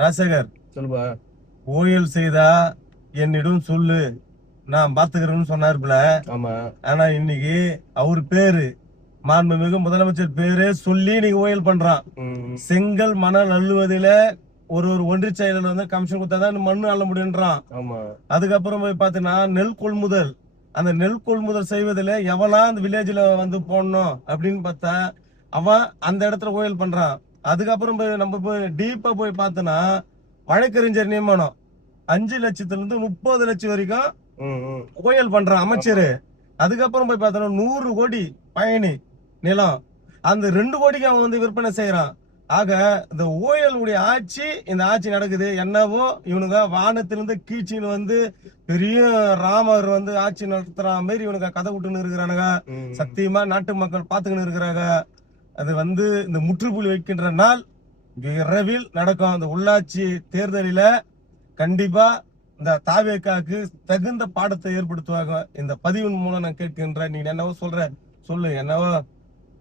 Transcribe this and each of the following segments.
ராசகர் சொல்லுப்பா. ஓயல் செய்தா என்னிடம் சொல்லு, நான் பாத்துக்கிறேன்னு சொன்னாருல. ஆமா. ஆனா இன்னைக்கு அவரு பேரு மாண்புமிகு முதலமைச்சர் பேரே சொல்லி நீங்க ஓயல் பண்றான். செங்கல் மணல் அள்ளுவதில ஒரு ஒன்றிய செயலர் வந்து கமிஷன் கொடுத்தாதான் மண்ணு அள்ள முடியுன்றான். ஆமா. அதுக்கப்புறம் போய் பாத்தீங்கன்னா நெல் கொள்முதல், அந்த நெல் கொள்முதல் செய்வதில் எவனா அந்த வில்லேஜ்ல வந்து போடணும் அப்படின்னு பார்த்தா அவன் அந்த இடத்துல ஓயல் பண்றான். அதுக்கப்புறம் போய் நம்ம போய் டீப்பா போய் பார்த்தோன்னா வழக்கறிஞர் நியமனம் 5 லட்சத்துல இருந்து 30 லட்சம் வரைக்கும் ஓயல் பண்றான் அமைச்சரு. அதுக்கப்புறம் போய் பார்த்தோன்னா 100 கோடி பயணி நிலம் அந்த 2 கோடிக்கு அவன் வந்து விற்பனை செய்யறான். ஆக இந்த ஓயலுடைய ஆட்சி, இந்த ஆட்சி நடக்குது. என்னவோ இவனுங்க வானத்திலிருந்து கீழ்ச்சின்னு வந்து பெரிய ராமர் வந்து ஆட்சி நடத்துற மாதிரி இவனுங்க கதை விட்டுன்னு இருக்கிறானுங்க. சத்தியமா நாட்டு மக்கள் பாத்துக்கின்னு இருக்கிறாங்க. அது வந்து இந்த முற்றுப்புள்ளி வைக்கின்ற நாள் விரைவில் நடக்கும். அந்த உள்ளாட்சி தேர்தலில கண்டிப்பா இந்த தாவேக்காக்கு தகுந்த பாடத்தை ஏற்படுத்துவாங்க. இந்த பதிவின் மூலம் நான் கேட்கின்றேன். நீ என்னவோ சொல்ற சொல்லு. என்னவோ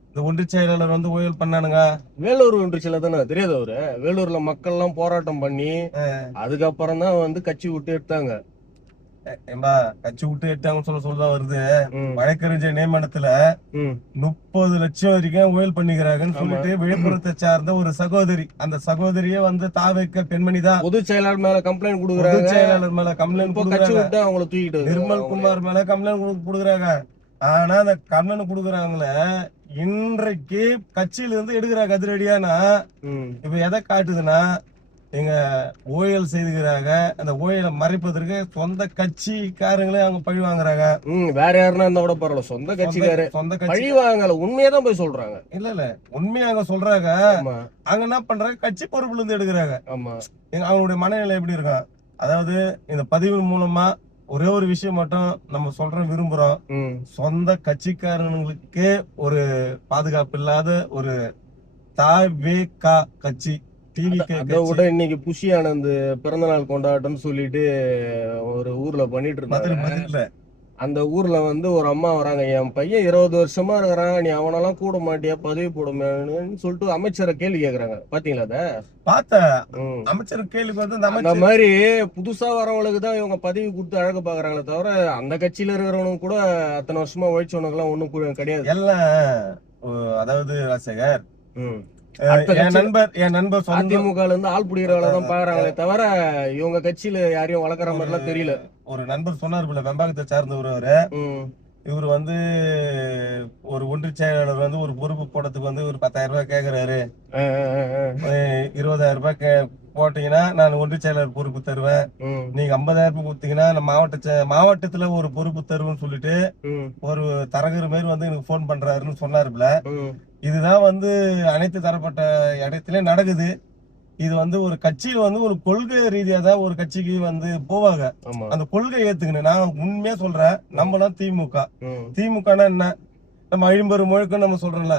இந்த ஒன்றிய செயலாளர் வந்து ஓயல் பண்ணானுங்க. வேலூர் ஒன்றிய செயலர் தானே, தெரியாது அவரு? வேலூர்ல மக்கள் எல்லாம் போராட்டம் பண்ணி அதுக்கப்புறம் தான் வந்து கட்சி விட்டு எடுத்தாங்க. கட்சி விட்டு எடுத்தாங்கன்னு சொல்லதான் வருது. வழக்கறிஞர் நியமனத்துல 30 லட்சம் வரைக்கும் ஓயல் பண்ணிக்கிறாங்கன்னு சொல்லிட்டு விழுப்புரத்தை சார்ந்த ஒரு சகோதரி, அந்த சகோதரியே வந்து தாவேக்க பெண்மணி தான். பொதுச் செயலாளர் மேல கம்ப்ளைண்ட் கொடுக்குறாங்க. பொதுச் செயலாளர் மேல கம்ப்ளைண்ட் கட்சி விட்டு அவங்களை தூக்கிட்டு நிர்மல் குமார் மேல கம்ப்ளைண்ட் கொடுக்குறாங்க. ஆனா அந்த கம்ப்ளைண்ட் கொடுக்குறாங்களே இன்றைக்கு கட்சியில இருந்து எடுக்கிறாங்க அதிரடியானா. இப்ப எதை காட்டுதுன்னா எங்க ஓயல் செய்துகிறாங்க. அந்த ஓயலை மறைப்பதற்கு சொந்த கட்சிக்காரங்களே அவங்க பழி வாங்குறாங்க. வேற யாருன்னா இருந்தா கூட பரவாயில்ல, சொந்த கட்சிக்காரு சொந்த கட்சி பழி வாங்கல, உண்மையதான் போய் சொல்றாங்க. இல்ல உண்மையா அங்க சொல்றாங்க. அங்க என்ன பண்றாங்க, கட்சி பொறுப்புல இருந்து எடுக்கிறாங்க. அவங்களுடைய மனநிலை எப்படி இருக்கும்? அதாவது இந்த பதிவின் மூலமா ஒரே ஒரு விஷயம் மட்டும் நம்ம சொல்றோம் விரும்புறோம். சொந்த கட்சிக்காரங்களுக்கு ஒரு பாதுகாப்பு இல்லாத ஒரு தாவேகா கட்சி, அதை விட இன்னைக்கு புஷி ஆனந்த் பிறந்த நாள் கொண்டாட்டம்னு சொல்லிட்டு ஒரு ஊர்ல பண்ணிட்டு இருந்தாங்க. அந்த ஊர்ல வந்து ஒரு அம்மா வராங்க, என் பையன் 20 வருஷமா இருக்கிறான், நீ அவனெல்லாம் கூட மாட்டியா, பதவி போடுமேன்னு சொல்லிட்டு அமைச்சரை கேள்வி கேக்குறாங்க. பாத்தீங்களா? அத பார்த்த அமைச்சர் கேள்வி அந்த மாதிரி புதுசா வரவங்களுக்கு தான் இவங்க பதவி கொடுத்து அழகு பாக்குறாங்களே தவிர அந்த கட்சியில இருக்கிறவனுக்கு கூட அத்தனை வருஷமா உழைச்சவனுக்கு எல்லாம் ஒண்ணும் கிடையாது எல்லாம். அதாவது ராசகர் என் நண்பர் அதிமுக இருந்து ஆள் புடிக்கிற வேலை தான் பாக்குறாங்களே தவிர இவங்க கட்சியில யாரையும் வளர்க்குற மாதிரி எல்லாம் தெரியல. ஒரு நண்பர் சொன்னார், வெம்பாக்கத்தை சார்ந்தவர் அவரு. இவர் வந்து ஒரு ஒன்றிய செயலாளர் வந்து ஒரு பொறுப்பு போடுறதுக்கு வந்து ஒரு 10,000 ரூபாய் கேக்குறாரு. 20,000 ரூபாய் போட்டீங்கன்னா நான் ஒன்றிய செயலாளர் பொறுப்பு தருவேன், நீங்க 50,000 ரூபாய் கொடுத்தீங்கன்னா நான் மாவட்டத்துல ஒரு பொறுப்பு தருவேன்னு சொல்லிட்டு ஒரு தரகர் மாதிரி வந்து எனக்கு போன் பண்றாருன்னு சொன்னாருல. இதுதான் வந்து அனைத்து தரப்பட்ட இடத்துலயும் நடக்குது. இது வந்து ஒரு கட்சியில வந்து ஒரு கொள்கை ரீதியா தான் ஒரு கட்சிக்கு வந்து போவாங்க. அந்த கொள்கை ஏத்துக்கணும். நான் உண்மையா சொல்றேன், நம்மளாம் திமுகனா என்ன, நம்ம ஐம்பது முழுக்க நம்ம சொல்றோம்ல,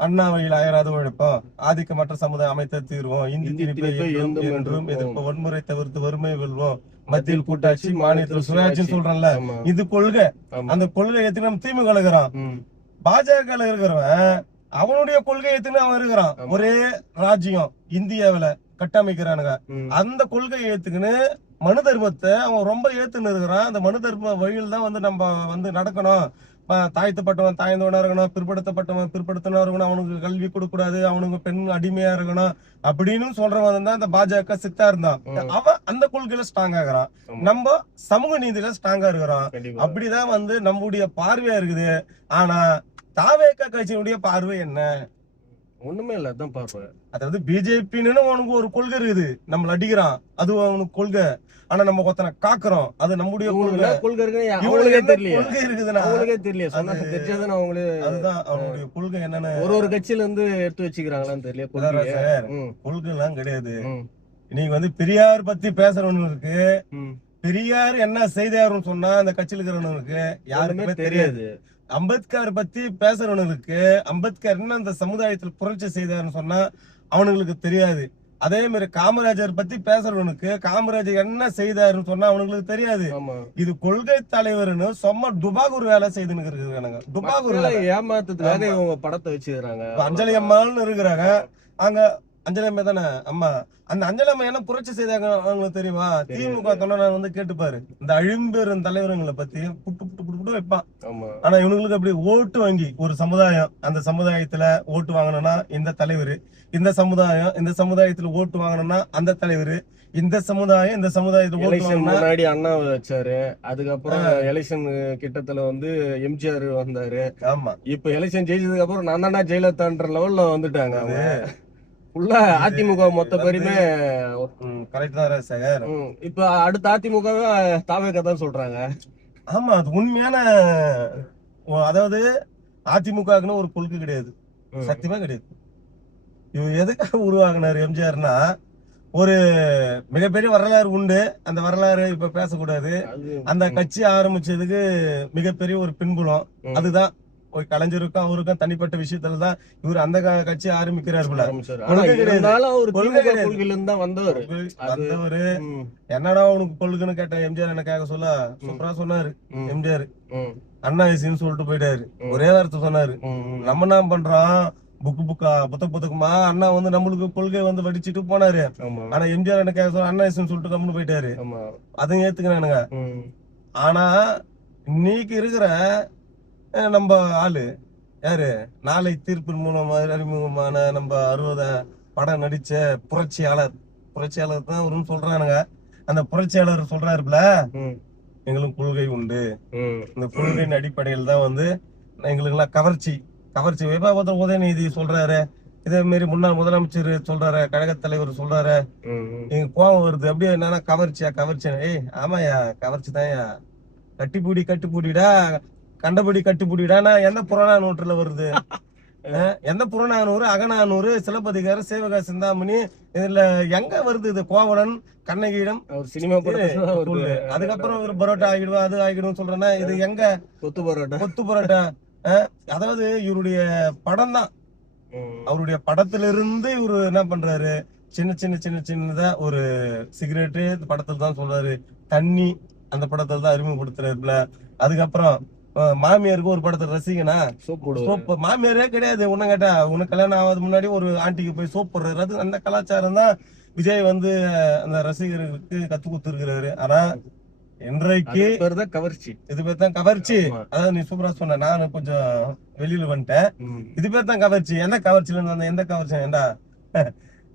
அண்ணா வழியில் அயராது உழைப்போம், ஆதிக்கமற்ற சமுதாயம் அமைத்த தீர்வோம், இந்தி திணிப்பை என்றும் எதிர்ப்பு, வன்முறை தவிர்த்து வறுமை வெல்வோம், மத்தியில் கூட்டாட்சி மாநிலத்தில் சுயாட்சின்னு சொல்றோம்ல. இது கொள்கை. அந்த கொள்கை ஏத்துக்கு நம்ம திமுக இருக்கிறோம். பாஜக இருக்கிறவன் அவனுடைய கொள்கை ஏத்துன்னு அவன் இருக்கிறான். ஒரே ராஜ்யம் இந்தியாவில கட்டமைக்கிறானுங்க. அந்த கொள்கையை ஏத்துக்குன்னு மனு தர்மத்தை அவன் ரொம்ப ஏத்துன்னு இருக்கிறான். அந்த மனு தர்ம வழியில் தான் வந்து நம்ம வந்து நடக்கணும். தாழ்த்தப்பட்டவன் தாழ்ந்தவனா இருக்கணும், பிற்படுத்தப்பட்டவன் பிற்படுத்தவனா இருக்கணும், அவனுக்கு கல்வி கொடுக்க கூடாது, அவனுக்கு பெண் அடிமையா இருக்கணும் அப்படின்னு சொல்றவன் தான் இந்த பாஜக சித்தா இருந்தான். அவன் அந்த கொள்கையில ஸ்ட்ராங்கா இருக்கிறான். நம்ம சமூக நீதியில ஸ்ட்ராங்கா இருக்கிறோம். அப்படிதான் வந்து நம்முடைய பார்வையா இருக்குது. ஆனா தாவேகா கட்சியினுடைய பார்வை என்ன? ஒண்ணுமே இல்ல, அதான் பார்வை. அதாவது பிஜேபின்னு அவனுக்கு ஒரு கொள்கை இருக்குது, நம்மள அடிக்கிறான், அது அவனுக்கு கொள்கை. ஆனா நம்ம ஒருத்தனை காக்குறோம், அது நம்முடைய கொள்கை. அதுதான் அவனுடைய கொள்கை என்னன்னு ஒரு கட்சியில இருந்து எடுத்து வச்சுக்கிறாங்களான்னு தெரியல. கொள்கை எல்லாம் கிடையாது. நீங்க வந்து பெரியார் பத்தி பேசுறவனுக்கு பெரியார் என்ன செய்தாருன்னு சொன்னா அந்த கட்சியில இருக்கிறவனுக்கு யாருக்குமே தெரியாது. அம்பேத்கர் பத்தி பேசுறவனுக்கு அம்பேத்கர் என்ன அந்த சமுதாயத்தில் புரட்சி செய்தாருன்னு சொன்னா அவனுங்களுக்கு தெரியாது. அதே மாதிரி காமராஜர் பத்தி பேசுறவனுக்கு காமராஜர் என்ன செய்தாருன்னு சொன்னா அவனுங்களுக்கு தெரியாது. இது கொள்கை தலைவர்னு சும்மா டுபாகூர் வேலை செய்துன்னு இருக்காங்க. டுபாகூர் ஏமாத்துறதுக்காக இவங்க படத்தை வச்சுக்கிறாங்க. அஞ்சலி அம்மாள்னு இருக்கிறாங்க. அங்க அஞ்சலம்மை தானே அம்மா. அந்த அஞ்சலம்மை என்ன புரட்சி செய்தாங்க அவங்களுக்கு தெரியுமா? திமுக தொண்டனை வந்து கேட்டுப்பாரு, இந்த அழிம்பெரும் தலைவர்களை பத்தி புட்டு புட்டு புட்டு புட்டு வைப்பான். ஆனா இவனுங்களுக்கு அப்படி ஓட்டு வாங்கி ஒரு சமுதாயம், அந்த சமுதாயத்துல ஓட்டு வாங்கணும்னா இந்த தலைவர், இந்த சமுதாயத்துல ஓட்டு வாங்கணும்னா அந்த தலைவர், இந்த சமுதாயத்துல ஓட்டு வாங்கினா முன்னாடி அண்ணா வச்சாரு. அதுக்கப்புறம் எலெக்ஷன் கிட்டத்துல வந்து எம்ஜிஆர் வந்தாரு. ஆமா, இப்ப எலெக்ஷன் ஜெயிச்சதுக்கு அப்புறம் நான் தானே ஜெயலலிதான்ற லெவல்ல வந்துட்டாங்க. ஃபுல்லா அதிமுக மொத்த பேருமே கரெக்ட் தான் ராஜசேகர். இப்ப அடுத்த அதிமுகவே தாவேக தான் சொல்றாங்க. ஆமா, அது உண்மையான. அதாவது அதிமுகன்னு ஒரு கொள்கை கிடையாது, சத்தியமா கிடையாது. இவர் எதுக்காக உருவாக்குனாரு எம்ஜிஆர்னா, ஒரு மிகப்பெரிய வரலாறு உண்டு. அந்த வரலாறு இப்ப பேசக்கூடாது. அந்த கட்சி ஆரம்பிச்சதுக்கு மிகப்பெரிய ஒரு பின்புலம் அதுதான். ஒரு கலைஞருக்கும் அவருக்கும் தனிப்பட்ட விஷயத்துலதான் இவர் அந்த கட்சி ஆரம்பிக்கிறாரு. வந்தவரு என்னடா உனக்கு கொள்கைன்னு கேட்ட எம்ஜிஆர் என்ன கேட்க சொல்ல சூப்பரா சொன்னாரு. எம்ஜிஆர் அண்ணா ஐசின்னு சொல்லிட்டு போயிட்டாரு. ஒரே வார்த்தை சொன்னாரு, நம்ம என்ன பண்றோம் புத்தகமா அண்ணா வந்து நம்மளுக்கு கொள்கை வந்து வடிச்சிட்டு போனாரு. ஆனா எம்ஜிஆர் என்ன கேட்க சொல்ல அண்ணா ஐசின்னு சொல்லிட்டு கம்முன்னு போயிட்டாரு. அதையும் ஏத்துக்கிறானுங்க. ஆனா இன்னைக்கு இருக்கிற நம்ம ஆளு யாரு, நாளை தீர்ப்பின் மூலம் அறிமுகமான நம்ம 60 படம் நடிச்ச புரட்சியாளர் தான் வரும்னு சொல்றானுங்க. அந்த புரட்சியாளர் சொல்றாருல, எங்களுக்கு கொள்கை உண்டு, இந்த கொள்கையின் அடிப்படையில் தான் வந்து எங்களுக்கு எல்லாம் கவர்ச்சி விபாபத்திர உதயநிதி சொல்றாரு. இதே மாதிரி முன்னாள் முதலமைச்சர் சொல்றாரு, கழக தலைவர் சொல்றாரு. எங்க கோபம் வருது. அப்படியே என்னன்னா கவர்ச்சி. ஏய் ஆமாயா, கவர்ச்சி தான்யா. கட்டிப்பூடிடா, கண்டபடி கட்டிப்பூடிடானா எந்த புறநானூற்றுல வருது? எந்த புறநானூறு, அகநானூறு, சிலப்பதிகாரம், சேவக சிந்தாமணி, இதுல எங்க வருது இது? கோவலன், கண்ணகியிடம் சினிமா சொல்லு. அதுக்கப்புறம் ஒரு பரோட்டா ஆகிடுவா, அது ஆகிடும் சொல்றேன்னா இது எங்க? கொத்து பரோட்டா. அதாவது இவருடைய படம் தான். அவருடைய படத்திலிருந்து இவரு என்ன பண்றாரு, சின்னதா ஒரு சிகரெட்டு படத்துல தான் சொல்றாரு, தண்ணி அந்த படத்துல தான் அறிமுகப்படுத்துறாருல. அதுக்கப்புறம் மாமியாருக்கு ஒரு படத்தை ரசிகனா சோப்பு, மாமியாரே கிடையாது. உன்ன கேட்டா உனக்கு கல்யாணம் ஆகாது முன்னாடி ஒரு ஆண்டிக்கு போய் சோப் போடுறாரு. அது அந்த கலாச்சாரம் தான் விஜய் வந்து அந்த ரசிகர்களுக்கு கத்து கொடுத்துருக்கிறாரு. ஆனா இன்றைக்கு கவர்ச்சி, இது பேர் தான் கவர்ச்சி. அதாவது நீ சூப்பரா சொன்ன, நானு கொஞ்சம் வெளியில வந்துட்டேன். இது பேர் தான் கவர்ச்சி. எந்த கவர்ச்சியில இருந்து எந்த கவர்ச்சி ஏண்டா?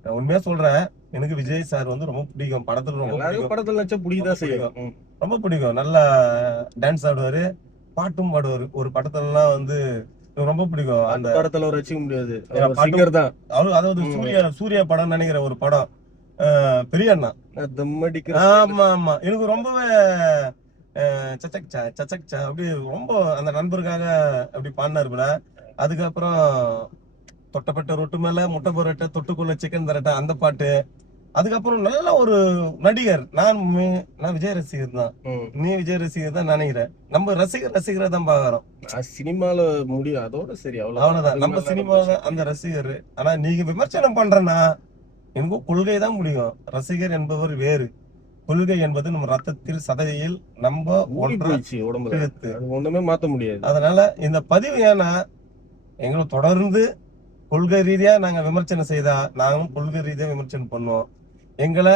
நான் உண்மையா சொல்றேன், எனக்கு விஜய் சார் வந்து ரொம்ப பிடிக்கும். படத்துல ரொம்ப பிடிக்கும். நல்லா டான்ஸ் ஆடுவாரு, பாட்டும் பாடுவாரு. ஒரு படத்துல எல்லாம் வந்து ரொம்ப பிடிக்கும். அந்த படத்துல வச்சுக்க முடியாது, அதாவது சூர்யா படம் நினைக்கிற ஒரு படம், பெரிய அண்ணா. ஆமா, எனக்கு ரொம்பவே சச்சக்சா அப்படி ரொம்ப அந்த நண்பருக்காக அப்படி பாடினாருல. அதுக்கப்புறம் தொட்டப்பட்ட ரொட்டு மேல முட்டை பொரட்டை, தொட்டுக்குள்ள சிக்கன் தரட்டா அந்த பாட்டு. அதுக்கப்புறம் நல்ல ஒரு நடிகர். நான் விஜய் ரசிகர் தான், நீ விஜய் ரசிகர் தான் நினைக்கிறேன். நம்ம ரசிகரை தான் பாக்குறோம். சினிமால முடியும் அதோட சரி, அவ்வளவுதான் நம்ம சினிமால அந்த ரசிகர். ஆனா நீங்க விமர்சனம் பண்றேன்னா எனக்கு கொள்கை தான் முடியும். ரசிகர் என்பவர் வேறு, கொள்கை என்பது நம்ம ரத்தத்தில் சதையில் நம்ம ஒண்ணுமே மாத்த முடியாது. அதனால இந்த பதிவு ஏன்னா எங்களை தொடர்ந்து கொள்கை ரீதியா நாங்க விமர்சனம் செய்தா நாங்களும் கொள்கை ரீதியா விமர்சனம் பண்ணுவோம். எங்களை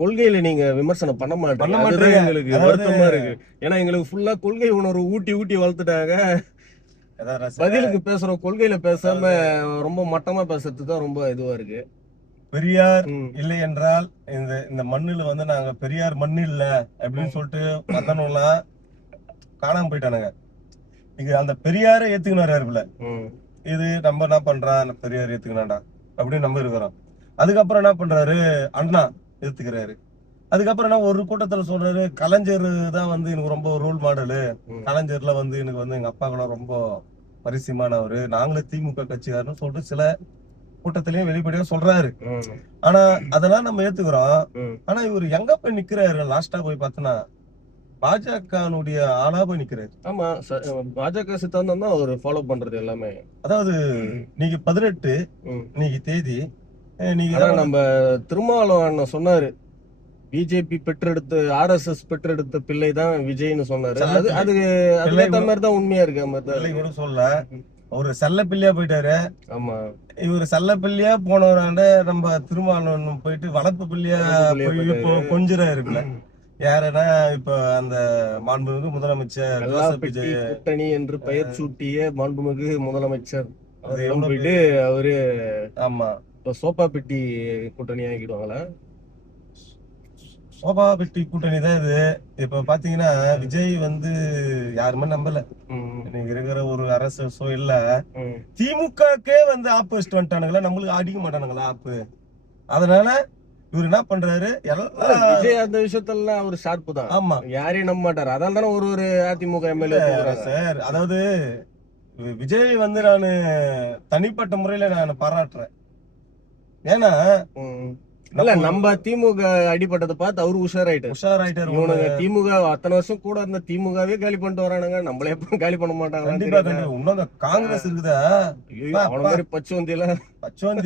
கொள்கையில நீங்க விமர்சனம் பண்ண மாட்டீங்க, எங்களுக்கு வருத்தமா இருக்கு. ஏன்னா எங்களுக்கு ஃபுல்லா கொள்கை உணர்வு ஊட்டி வளர்த்துட்டாங்க. பதிலுக்கு பேசுறோம், கொள்கையில பேசாம ரொம்ப மட்டமா பேசுறது தான் ரொம்ப இதுவா இருக்கு. பெரியார் இல்லை என்றால் இந்த மண்ணுல வந்து நாங்க பெரியார் மண்ணு இல்ல அப்படின்னு சொல்லிட்டு வந்தனம்லாம் காணாம போயிட்டானுங்க. இங்க அந்த பெரியாரை ஏத்துக்கினாரு. இது நம்ம என்ன பண்றான், பெரியார் ஏத்துக்கினாண்டா அப்படின்னு நம்ம இருக்கிறோம். அதுக்கப்புறம் என்ன பண்றாரு, அண்ணா ஏத்துக்கிறாரு. அதுக்கப்புறம் என்ன ஒரு கூட்டத்துல சொல்றாரு, கலைஞர் தான் வந்து எனக்கு ரொம்ப ரோல் மாடலு, கலைஞர்ல வந்து எனக்கு வந்து எங்க அப்பா கூட ரொம்ப பரிசுமானவரு, நாங்களே திமுக கட்சிக்காரன்னு சொல்லிட்டு சில கூட்டத்திலயும் வெளிப்படையா சொல்றாரு. ஆனா அதெல்லாம் நம்ம ஏத்துக்கிறோம். ஆனா இவரு எங்க போய் நிக்கிறாரு, லாஸ்டா போய் பார்த்தனா பாஜகனுடைய ஆளா போய் நிக்கிறாரு. ஆமா, பாஜக சித்தாந்தம் தான் அவர் ஃபாலோ பண்றது எல்லாமே. அதாவது நீங்க 18 நீங்க தேதி நீங்க நம்ம திருமாவளவன் சொன்னாரு, பிஜேபி பெற்றெடுத்து RSS பெற்றெடுத்த பிள்ளை தான் விஜய்னு சொன்னாரு. அதுக்கு மாதிரி தான் உண்மையா இருக்கு. சொல்ல ஒரு செல்ல பிள்ளையா போயிட்டாரு. ஆமா, இவரு சல்லப்பள்ளியா போனவராண்ட நம்ம திருமாவளவன் போயிட்டு வளர்ப்பு பள்ளியா போய் இப்போ கொஞ்சிறாருல யாருன்னா இப்ப அந்த மாண்புமிகு முதலமைச்சர் ஜோசப் வெள்ளாப்பட்டி விஜய். கூட்டணி என்று பெயர் சூட்டிய மாண்புமிகு முதலமைச்சர் அது அவர் எவ்வளவு போயிட்டு அவரு ஆமா இப்ப சோப்பாப்பட்டி கூட்டணி ஆக்கிடுவாங்களா? சோபா பெட்டி கூட்டணி தான் இது. இப்ப பாத்தீங்கன்னா விஜய் வந்து யாருமே நம்பல. இன்னைக்கு இருக்கிற ஒரு அரசு இல்ல திமுகக்கே வந்து ஆப்பு வச்சுட்டு வந்துட்டானுங்களா, நம்மளுக்கு அடிக்க மாட்டானுங்களா ஆப்பு. அதனால இவரு என்ன பண்றாரு எல்லாம் விஜய் அந்த விஷயத்தெல்லாம் அவரு ஷார்ப்பு தான். ஆமா யாரையும் நம்ப மாட்டாரு. அதால தானே ஒரு அதிமுக எம்எல்ஏ சார். அதாவது விஜய் வந்து நான் தனிப்பட்ட முறையில நான் பாராட்டுறேன். ஏன்னா இல்ல நம்ம திமுக அடிபட்டதை பார்த்து அவரு உஷாராயிட்டாரு. இவனுங்க திமுக அத்தனை வருஷம் கூட இருந்த திமுகவே காலி பண்ணிட்டு வரானுங்க, நம்மளே எப்ப காலி பண்ண மாட்டாங்க. கண்டிப்பா கண்டிப்பா. இன்னும் காங்கிரஸ் இருக்குதா அவன மாதிரி பச்சுவந்தியில பச்சோந்தி